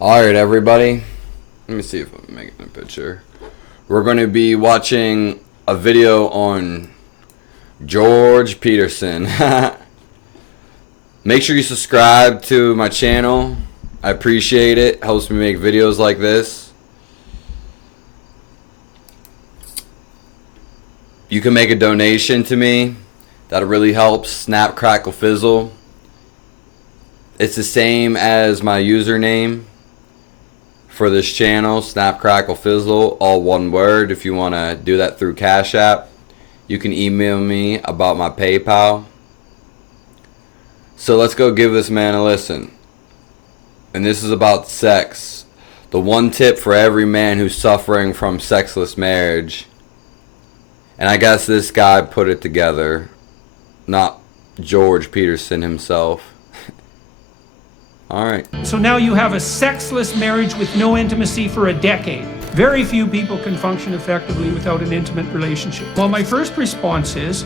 Alright, everybody. Let me see if I'm making a picture. We're going to be watching a video on George Peterson. Make sure you subscribe to my channel. I appreciate it. Helps me make videos like this. You can make a donation to me. That really helps. Snap, crackle, fizzle. It's the same as my username for this channel, Snap, Crackle, Fizzle, all one word. If you want to do that through Cash App, you can email me about my PayPal. So let's go give this man a listen. And this is about sex. The one tip for every man who's suffering from sexless marriage. And I guess this guy put it together, not George Peterson himself. Alright. So now you have a sexless marriage with no intimacy for a decade. Very few people can function effectively without an intimate relationship. Well, my first response is,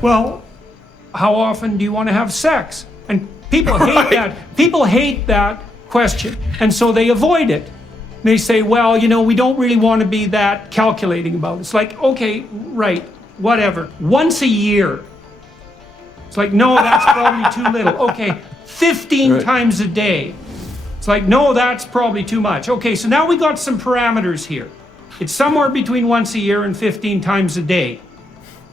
well, how often do you want to have sex? And people hate that. People hate that question. And so they avoid it. They say, well, you know, we don't really want to be that calculating about it. It's like, okay, right, whatever. Once a year. It's like, no, that's probably too little. Okay, 15 times a day. It's like, no, that's probably too much. Okay, so now we got some parameters here. It's somewhere between once a year and 15 times a day.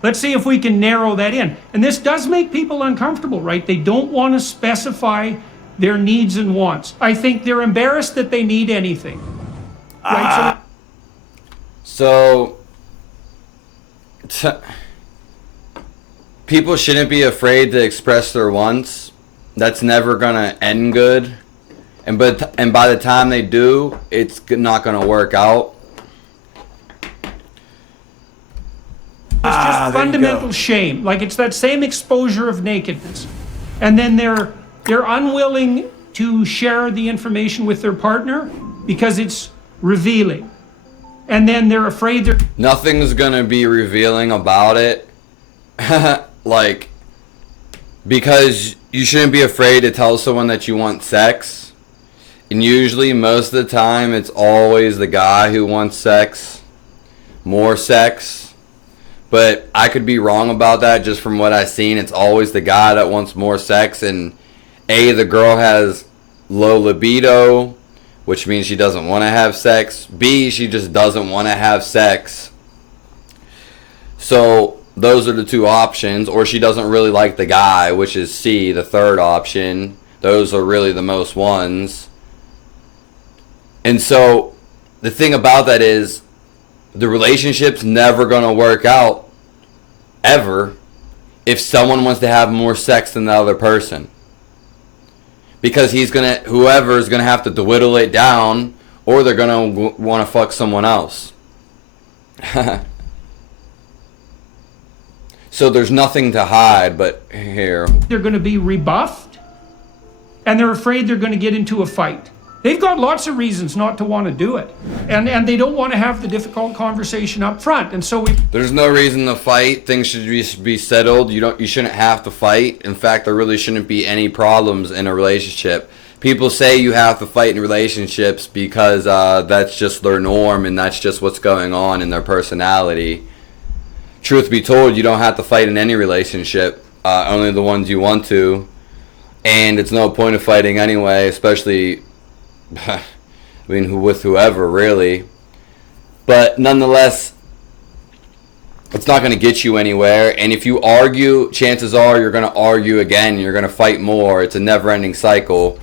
Let's see if we can narrow that in. And this does make people uncomfortable, right? They don't want to specify their needs and wants. I think they're embarrassed that they need anything. Right? People shouldn't be afraid to express their wants. That's never gonna end good, and by the time they do, it's not gonna work out. It's just fundamental shame. Like, it's that same exposure of nakedness, and then they're unwilling to share the information with their partner because it's revealing, and then they're afraid they're nothing's gonna be revealing about it. Like, because you shouldn't be afraid to tell someone that you want sex. And usually, most of the time, it's always the guy who wants sex. More sex. But I could be wrong about that just from what I've seen. It's always the guy that wants more sex. And A, the girl has low libido, which means she doesn't want to have sex. B, she just doesn't want to have sex. So those are the two options. Or she doesn't really like the guy, which is C, the third option. Those are really the most ones. And so the thing about that is the relationship's never going to work out ever if someone wants to have more sex than the other person. Because whoever is going to have to dwindle it down, or they're going to want to fuck someone else. So there's nothing to hide, but here. They're going to be rebuffed, and they're afraid they're going to get into a fight. They've got lots of reasons not to want to do it, and they don't want to have the difficult conversation up front. And so there's no reason to fight. Things should be settled. You shouldn't have to fight. In fact, there really shouldn't be any problems in a relationship. People say you have to fight in relationships because that's just their norm and that's just what's going on in their personality. Truth be told, you don't have to fight in any relationship, only the ones you want to. And it's no point of fighting anyway, especially, I mean, with whoever, really. But nonetheless, it's not going to get you anywhere. And if you argue, chances are you're going to argue again. You're going to fight more. It's a never-ending cycle.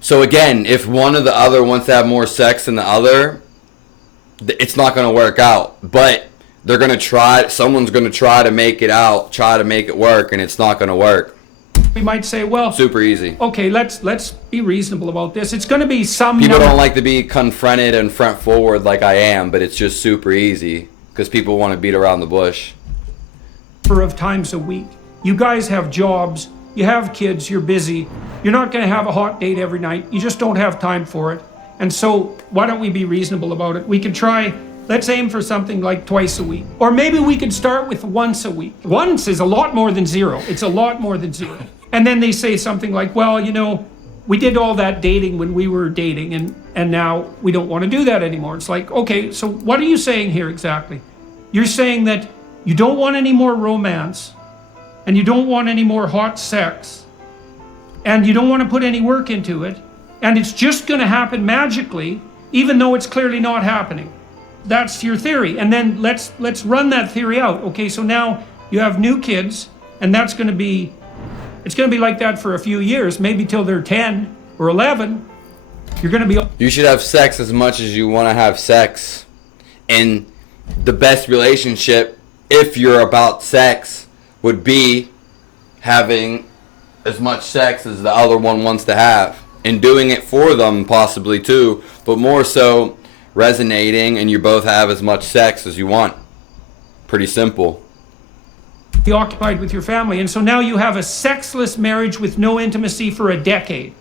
So again, if one or the other wants to have more sex than the other, it's not going to work out. But they're going to try, someone's going to try to make it out, try to make it work, and it's not going to work. we might say, well, super easy. Okay, let's be reasonable about this. It's going to be some people don't like to be confronted and front forward like I am, but it's just super easy because people want to beat around the bush. Of times a week. You guys have jobs, you have kids, you're busy. You're not going to have a hot date every night. You just don't have time for it. And so why don't we be reasonable about it? We could try, let's aim for something like twice a week. Or maybe we could start with once a week. Once is a lot more than zero. It's a lot more than zero. And then they say something like, well, you know, we did all that dating when we were dating, and now we don't want to do that anymore. It's like, okay, so what are you saying here exactly? You're saying that you don't want any more romance, and you don't want any more hot sex, and you don't want to put any work into it, and it's just going to happen magically, even though it's clearly not happening. That's your theory. And then let's run that theory out. Okay, so now you have new kids, and it's going to be like that for a few years, maybe till they're 10 or 11. You're going to be... You should have sex as much as you want to have sex. And the best relationship, if you're about sex, would be having as much sex as the other one wants to have. And doing it for them, possibly too. But more so, resonating, and you both have as much sex as you want. Pretty simple. Be occupied with your family, and so now you have a sexless marriage with no intimacy for a decade.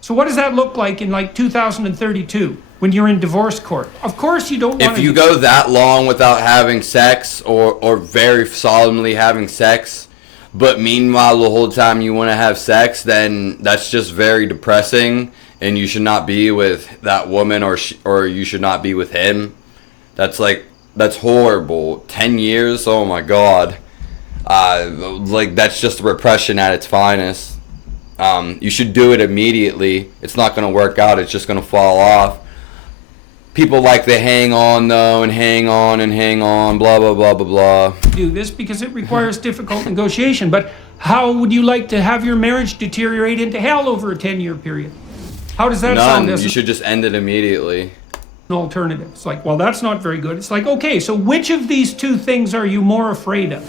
So what does that look like in like 2032 when you're in divorce court? Of course you don't want to... If you go that long without having sex, or very solemnly having sex, but meanwhile the whole time you want to have sex, then that's just very depressing, and you should not be with that woman, or you should not be with him. That's horrible. 10 years? Oh my god. That's just repression at its finest. You should do it immediately. It's not going to work out. It's just going to fall off. People like to hang on though, and hang on and hang on, blah blah blah blah blah. Do this because it requires difficult negotiation. But how would you like to have your marriage deteriorate into hell over a 10-year period? How does that sound? None. You should just end it immediately. An alternative. It's like, well, that's not very good. It's like, okay, so which of these two things are you more afraid of?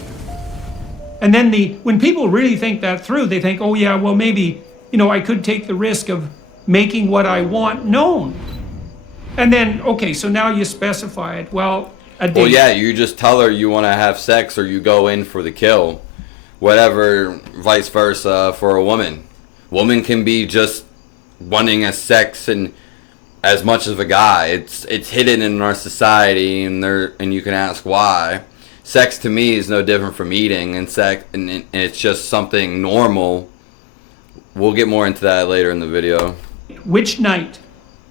And then when people really think that through, they think, oh yeah, well maybe, I could take the risk of making what I want known. And then, okay, so now you specify it. Well, a date. Well, yeah, you just tell her you want to have sex, or you go in for the kill. Whatever, vice versa for a woman. Woman can be just wanting a sex and as much as a guy. It's hidden in our society, and you can ask why. Sex to me is no different from eating, and it's just something normal. We'll get more into that later in the video. Which night?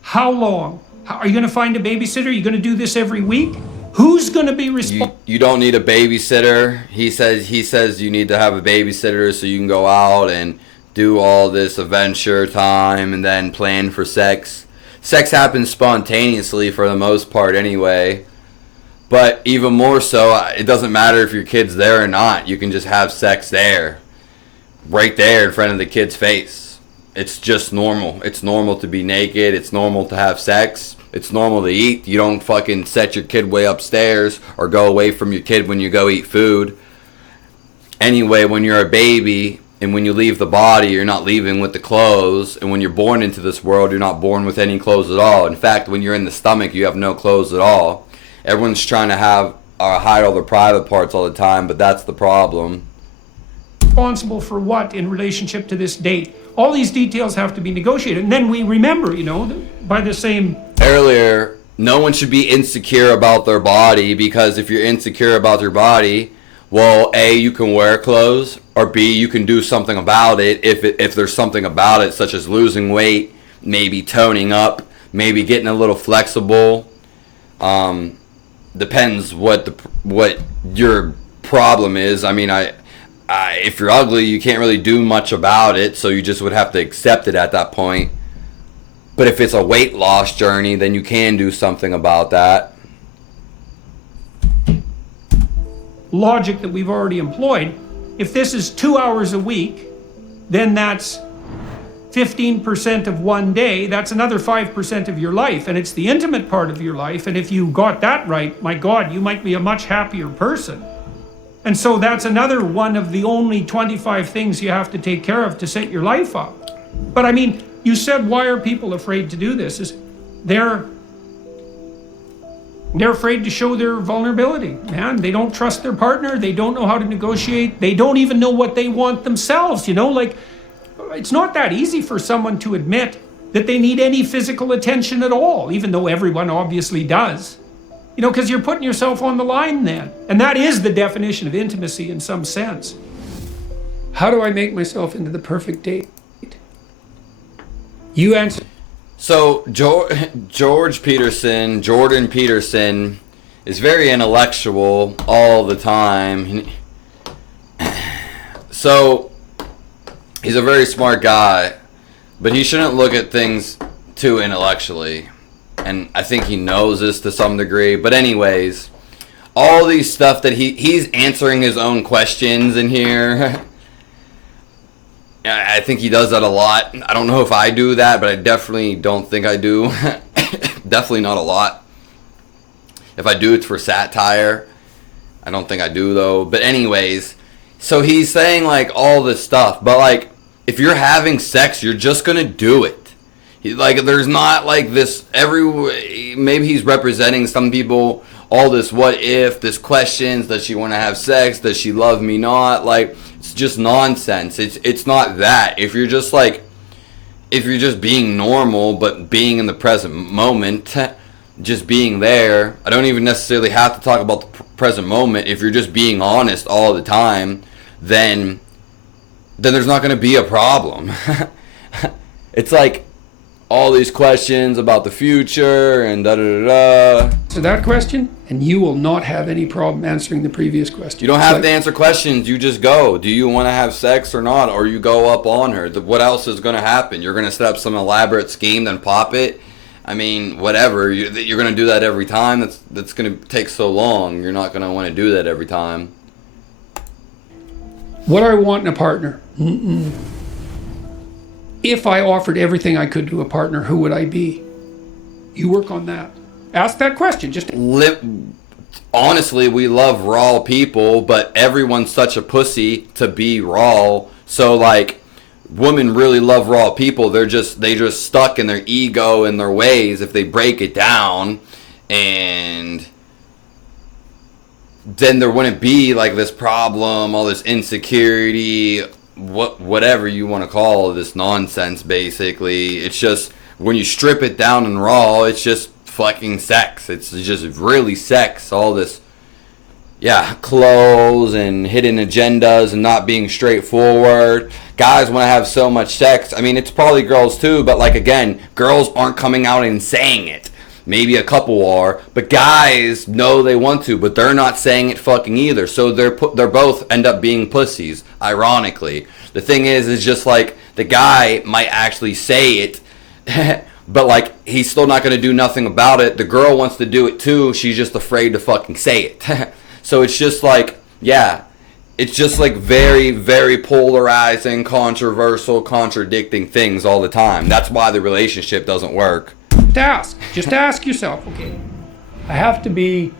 How long? Are you going to find a babysitter? Are you going to do this every week? Who's going to be responsible? You don't need a babysitter. He says you need to have a babysitter so you can go out and do all this adventure time and then plan for sex. Sex happens spontaneously for the most part anyway. But even more so, it doesn't matter if your kid's there or not. You can just have sex there. Right there in front of the kid's face. It's just normal. It's normal to be naked. It's normal to have sex. It's normal to eat. You don't fucking set your kid way upstairs or go away from your kid when you go eat food. Anyway, when you're a baby and when you leave the body, you're not leaving with the clothes. And when you're born into this world, you're not born with any clothes at all. In fact, when you're in the stomach, you have no clothes at all. Everyone's trying to hide all their private parts all the time, but that's the problem. Responsible for what in relationship to this date? All these details have to be negotiated. And then we remember, by the same... Earlier, no one should be insecure about their body, because if you're insecure about your body, well, A, you can wear clothes, or B, you can do something about it if there's something about it, such as losing weight, maybe toning up, maybe getting a little flexible. Depends what your problem is. I mean, if you're ugly, you can't really do much about it, so you just would have to accept it at that point. But if it's a weight loss journey, then you can do something about that. Logic that we've already employed. If this is 2 hours a week, then that's 15% of one day. That's another 5% of your life, and it's the intimate part of your life. And if you got that right, my God, you might be a much happier person. And so that's another one of the only 25 things you have to take care of to set your life up. But I mean, you said, why are people afraid to do this? They're afraid to show their vulnerability, man. They don't trust their partner. They don't know how to negotiate. They don't even know what they want themselves, it's not that easy for someone to admit that they need any physical attention at all, even though everyone obviously does. Because you're putting yourself on the line then. And that is the definition of intimacy in some sense. How do I make myself into the perfect date? You answer. So Jordan Peterson, is very intellectual all the time. So he's a very smart guy, but he shouldn't look at things too intellectually. And I think he knows this to some degree. But anyways, all these stuff that he's answering his own questions in here. I think he does that a lot. I don't know if I do that, but I definitely don't think I do. Definitely not a lot. If I do, it's for satire. I don't think I do, though. But anyways, so he's saying, like, all this stuff. But, like, if you're having sex, you're just going to do it. Like, there's not, like, this maybe he's representing some people, all this what if, this questions, does she want to have sex, does she love me not, like, it's just nonsense. It's not that. If you're just being normal, but being in the present moment, just being there, I don't even necessarily have to talk about the present moment. If you're just being honest all the time, then there's not going to be a problem. It's like all these questions about the future and da-da-da-da. To that question, and you will not have any problem answering the previous question. You don't have to answer questions. You just go. Do you want to have sex or not? Or you go up on her. What else is going to happen? You're going to set up some elaborate scheme, then pop it? I mean, whatever. You're going to do that every time? That's going to take so long. You're not going to want to do that every time. What I want in a partner? If I offered everything I could to a partner, who would I be? You work on that. Ask that question. Honestly, we love raw people, but everyone's such a pussy to be raw. So, like, women really love raw people. They just stuck in their ego and their ways if they break it down. And then there wouldn't be, like, this problem, all this insecurity, whatever you want to call this nonsense, basically. It's just, when you strip it down and raw, it's just fucking sex. It's just really sex. All this, clothes and hidden agendas and not being straightforward. Guys want to have so much sex. I mean, it's probably girls too, but, like, again, girls aren't coming out and saying it. Maybe a couple are, but guys know they want to, but they're not saying it fucking either. So they're both end up being pussies, ironically. The thing is just like the guy might actually say it, but, like, he's still not going to do nothing about it. The girl wants to do it too. She's just afraid to fucking say it. So it's just like, it's just like very, very polarizing, controversial, contradicting things all the time. That's why the relationship doesn't work. Just ask yourself, okay, I have to be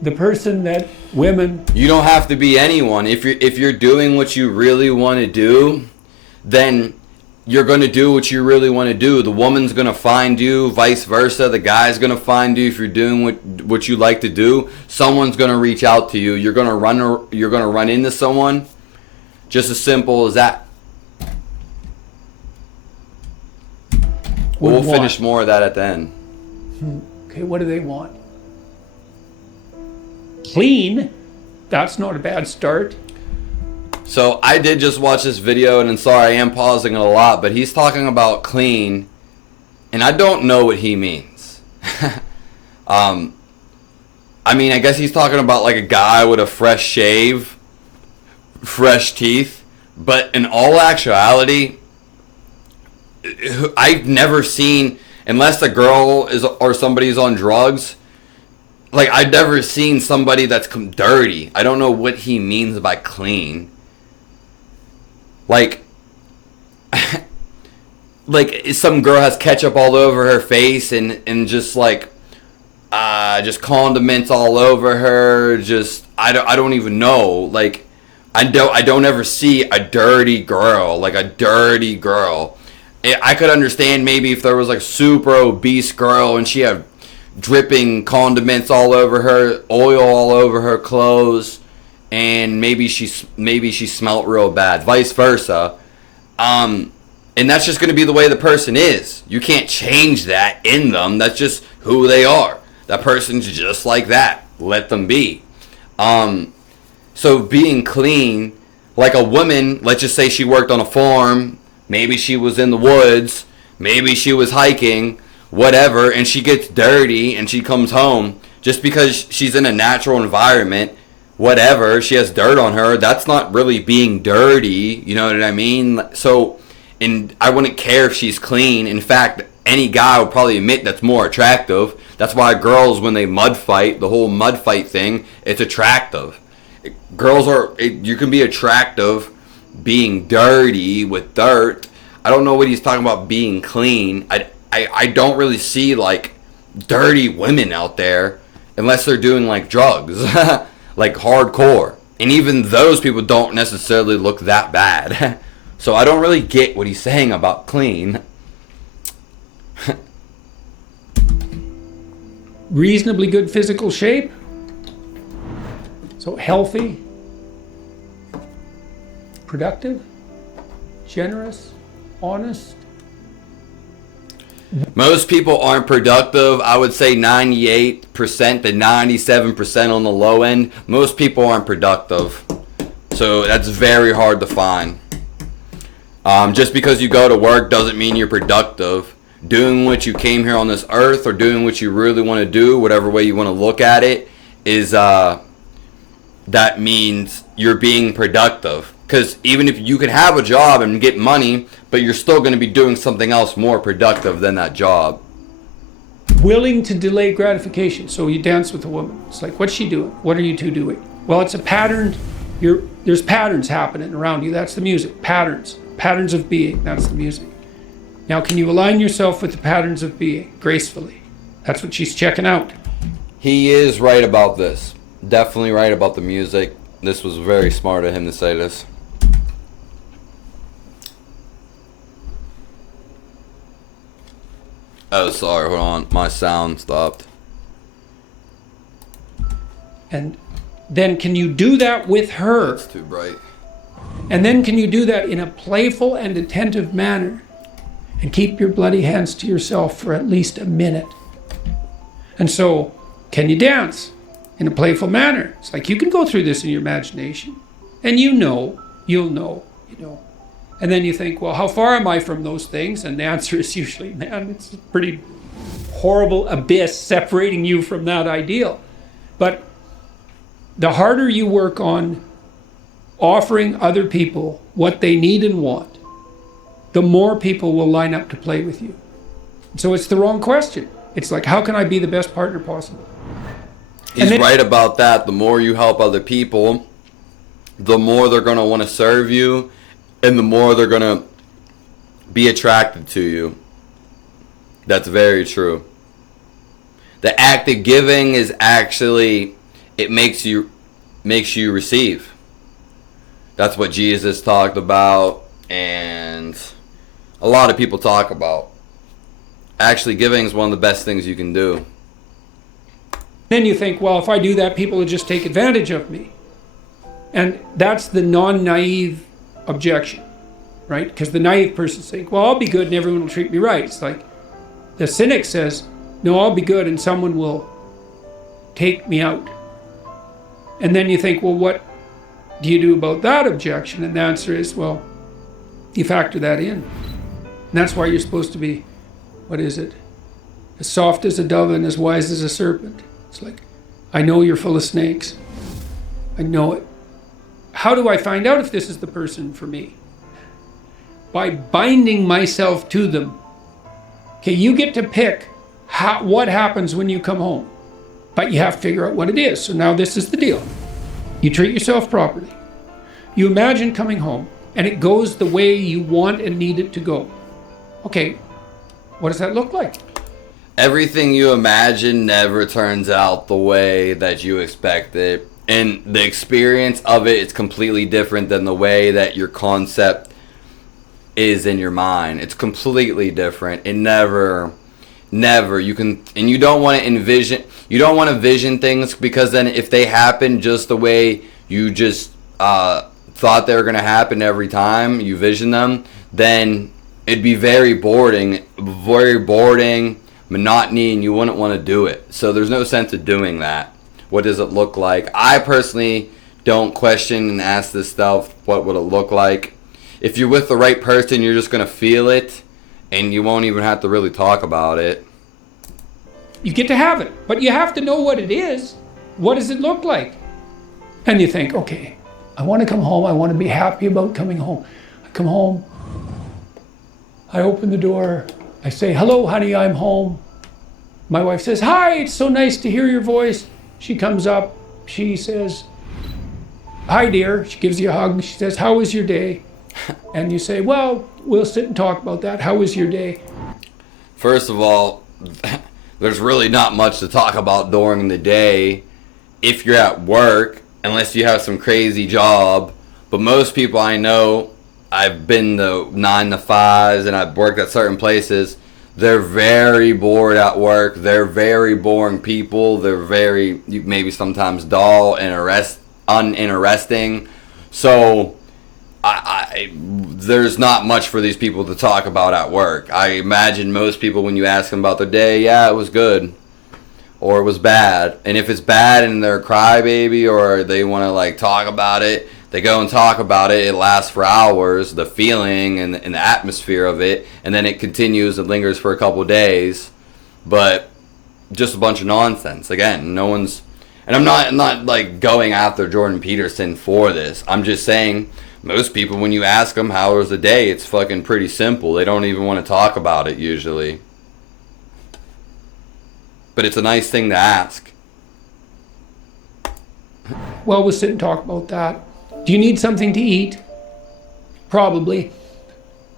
the person that women... You don't have to be anyone. If you're doing what you really want to do, then you're going to do what you really want to do. The woman's going to find you, vice versa. The guy's going to find you if you're doing what you like to do. Someone's going to reach out to you. You're going to run into someone. Just as simple as that. We'll finish more of that at the end. Okay, what do they want? Clean. That's not a bad start. So I did just watch this video, and I'm sorry I am pausing it a lot, but he's talking about clean, and I don't know what he means. I mean, I guess he's talking about, like, a guy with a fresh shave, fresh teeth, but in all actuality, I've never seen, unless the girl is or somebody's on drugs, like, I've never seen somebody that's dirty. I don't know what he means by clean. Like, like some girl has ketchup all over her face and just like just condiments all over her. Just I don't even know. Like, I don't ever see a dirty girl, like a dirty girl. I could understand maybe if there was, like, super obese girl and she had dripping condiments all over her, oil all over her clothes, and maybe she smelt real bad, vice versa. And that's just going to be the way the person is. You can't change that in them. That's just who they are. That person's just like that. Let them be. So being clean, like a woman, let's just say she worked on a farm. Maybe she was in the woods. maybe she was hiking, whatever, and she gets dirty and she comes home. Just because she's in a natural environment, whatever, she has dirt on her, that's not really being dirty, you know what I mean? So, and I wouldn't care if she's clean. In fact, any guy would probably admit that's more attractive. That's why girls, when they mud fight, the whole mud fight thing, it's attractive. You can be attractive being dirty with dirt. I don't know what he's talking about being clean. I don't really see like dirty women out there unless they're doing like drugs, like hardcore. And even those people don't necessarily look that bad. So I don't really get what he's saying about clean. Reasonably good physical shape. So healthy, productive, generous, honest. Most people aren't productive. I would say 98% to 97% on the low end. Most people aren't productive. So that's very hard to find. Just because you go to work doesn't mean you're productive. Doing what you came here on this earth, or doing what you really want to do, whatever way you want to look at it, is that means you're being productive. Because even if you can have a job and get money, but you're still going to be doing something else more productive than that job. Willing to delay gratification. So you dance with a woman. It's like, what's she doing? What are you two doing? Well, it's a pattern. There's patterns happening around you. That's the music. Patterns. Patterns of being. That's the music. Now, can you align yourself with the patterns of being gracefully? That's what she's checking out. He is right about this. Definitely right about the music. This was very smart of him to say this. Oh, sorry, hold on. My sound stopped. And then can you do that with her? It's too bright. And then can you do that in a playful and attentive manner? And keep your bloody hands to yourself for at least a minute. And so, can you dance in a playful manner? It's like you can go through this in your imagination. And you'll know. And then you think, well, how far am I from those things? And the answer is usually, man, it's a pretty horrible abyss separating you from that ideal. But the harder you work on offering other people what they need and want, the more people will line up to play with you. So it's the wrong question. It's like, how can I be the best partner possible? He's right about that. The more you help other people, the more they're going to want to serve you, and the more they're going to be attracted to you. That's very true. The act of giving is actually, it makes you receive. That's what Jesus talked about, and a lot of people talk about. Actually, giving is one of the best things you can do. Then you think, well, if I do that, people will just take advantage of me. And that's the non-naive objection, right? Because the naive person thinks, well, I'll be good and everyone will treat me right. It's like the cynic says, no, I'll be good and someone will take me out. And then you think, well, what do you do about that objection? And the answer is, well, you factor that in. And that's why you're supposed to be, what is it? As soft as a dove and as wise as a serpent. It's like, I know you're full of snakes. I know it. How do I find out if this is the person for me? By binding myself to them. Okay, you get to pick what happens when you come home. But you have to figure out what it is. So now this is the deal. You treat yourself properly. You imagine coming home and it goes the way you want and need it to go. Okay, what does that look like? Everything you imagine never turns out the way that you expect it. And the experience of it is completely different than the way that your concept is in your mind. It's completely different. It never, you can, and you don't want to vision things, because then if they happen just the way you just thought they were going to happen every time you vision them, then it'd be very boring, monotony, and you wouldn't want to do it. So there's no sense of doing that. What does it look like? I personally don't question and ask this stuff, what would it look like? If you're with the right person, you're just going to feel it. and you won't even have to really talk about it. You get to have it, but you have to know what it is. What does it look like? And you think, okay, I want to come home. I want to be happy about coming home. I come home. I open the door. I say, hello, honey, I'm home. My wife says, hi, it's so nice to hear your voice. She comes up. She says, hi, dear. She gives you a hug. She says, how was your day? And you say, well, we'll sit and talk about that. How was your day? First of all, there's really not much to talk about during the day if you're at work, unless you have some crazy job. But most people I know, I've been to 9 to 5s and I've worked at certain places. They're very bored at work. They're very boring people. They're very, maybe sometimes dull and uninteresting. So there's not much for these people to talk about at work. I imagine most people, when you ask them about their day, yeah, it was good or it was bad. And if it's bad and they're a crybaby or they want to like talk about it, they go and talk about it. It lasts for hours, the feeling and the atmosphere of it, and then it continues and lingers for a couple of days. But just a bunch of nonsense. Again, no one's, and I'm not like going after Jordan Peterson for this. I'm just saying, most people, when you ask them how was the day, it's fucking pretty simple. They don't even want to talk about it usually. But it's a nice thing to ask. Well, we'll sit and talk about that. Do you need something to eat? Probably.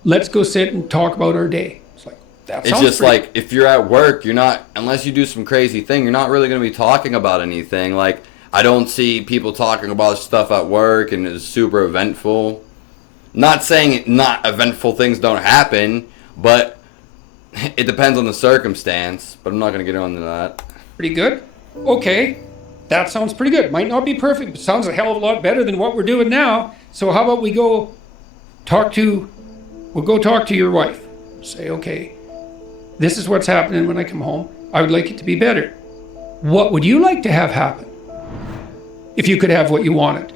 Let's go sit and talk about our day. It's like, that sounds It's just great. like, if you're at work, you're not, unless you do some crazy thing, you're not really going to be talking about anything. Like, I don't see people talking about stuff at work and it's super eventful. Not saying not eventful things don't happen, but it depends on the circumstance. But I'm not going to get into that. Pretty good? Okay. That sounds pretty good. Might not be perfect, but sounds a hell of a lot better than what we're doing now. So how about we'll go talk to your wife. Say, okay, this is what's happening when I come home. I would like it to be better. What would you like to have happen if you could have what you wanted?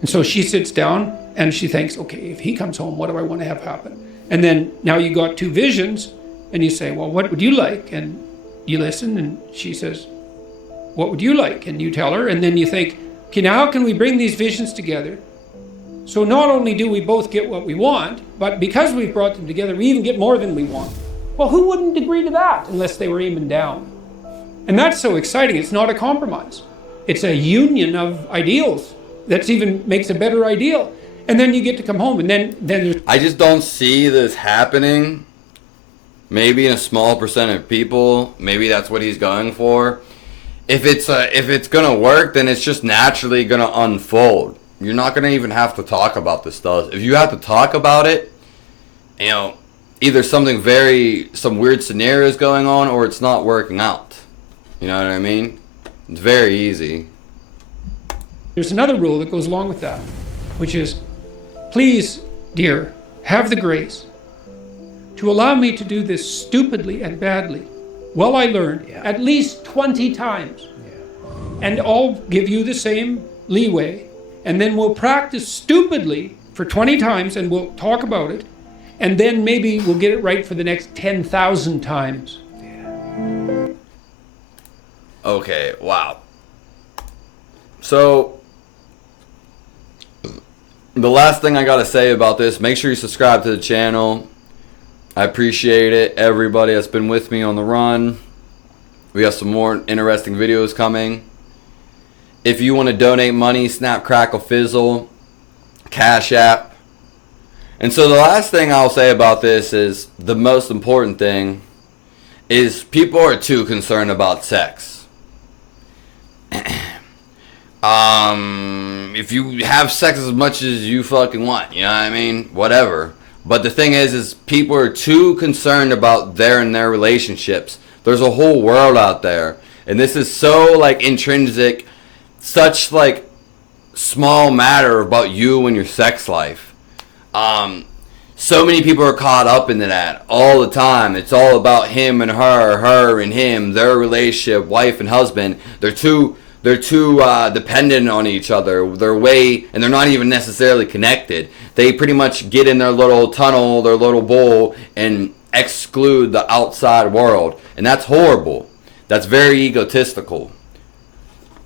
And so she sits down and she thinks, okay, if he comes home, what do I want to have happen? And then now you got two visions and you say, well, what would you like? And you listen and she says, what would you like? And you tell her, and then you think, okay, now how can we bring these visions together? So not only do we both get what we want, but because we've brought them together, we even get more than we want. Well, who wouldn't agree to that unless they were aiming down? And that's so exciting. It's not a compromise. It's a union of ideals that even makes a better ideal. And then you get to come home, and then there's... I just don't see this happening. Maybe in a small percent of people, maybe that's what he's going for. If it's gonna work, then it's just naturally gonna unfold. You're not gonna even have to talk about this stuff. If you have to talk about it, you know, either some weird scenario is going on, or it's not working out. You know what I mean? It's very easy. There's another rule that goes along with that, which is, please, dear, have the grace to allow me to do this stupidly and badly. Well, I learned at least 20 times. And I'll give you the same leeway. And then we'll practice stupidly for 20 times and we'll talk about it. And then maybe we'll get it right for the next 10,000 times. Okay, wow. So, the last thing I gotta say about this, make sure you subscribe to the channel. I appreciate it, everybody that's been with me on the run. We have some more interesting videos coming. If you want to donate money, Snap, Crackle, Fizzle, Cash App. And so the last thing I'll say about this is, the most important thing is people are too concerned about sex. If you have sex as much as you fucking want, you know what I mean? Whatever. But the thing is people are too concerned about their relationships. There's a whole world out there. And this is so like intrinsic, such like small matter about you and your sex life. So many people are caught up into that all the time. It's all about him and her and him, their relationship, wife and husband. They're too dependent on each other. And they're not even necessarily connected. They pretty much get in their little tunnel, their little bowl, and exclude the outside world. And that's horrible. That's very egotistical.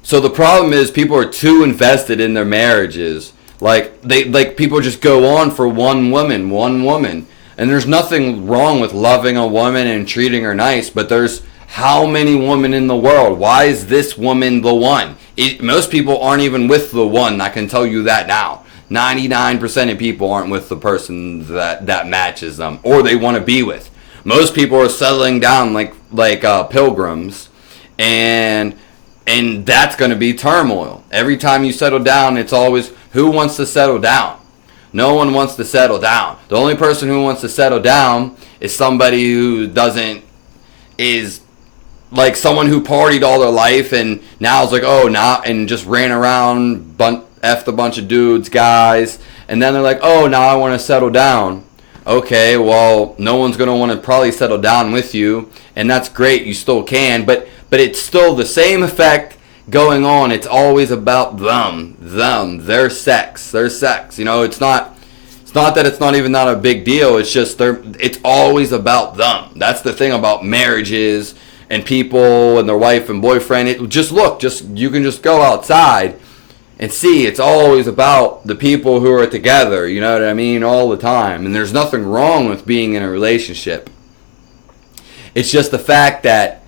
So the problem is people are too invested in their marriages. Like people just go on for one woman. And there's nothing wrong with loving a woman and treating her nice, but there's how many women in the world? Why is this woman the one? Most people aren't even with the one. I can tell you that now. 99% of people aren't with the person that matches them or they want to be with. Most people are settling down like pilgrims, and that's going to be turmoil. Every time you settle down, it's always who wants to settle down. No one wants to settle down. The only person who wants to settle down is somebody who is like someone who partied all their life and now is like, oh, and just ran around, effed a bunch of dudes, guys, and then they're like, oh, now I want to settle down. Okay, well, no one's going to want to probably settle down with you, and that's great, you still can, but it's still the same effect going on. It's always about them, their sex. You know, it's not that it's not even not a big deal. It's just it's always about them. That's the thing about marriages and people and their wife and boyfriend. You can just go outside and see. It's always about the people who are together. You know what I mean? All the time. And there's nothing wrong with being in a relationship. It's just the fact that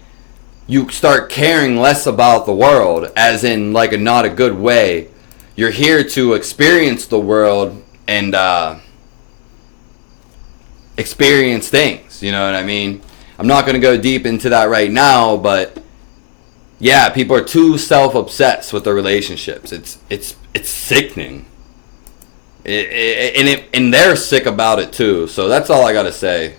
you start caring less about the world, as in like not a good way. You're here to experience the world and experience things, you know what I mean? I'm not going to go deep into that right now, but yeah, people are too self-obsessed with their relationships. It's sickening. And they're sick about it too. So that's all I got to say.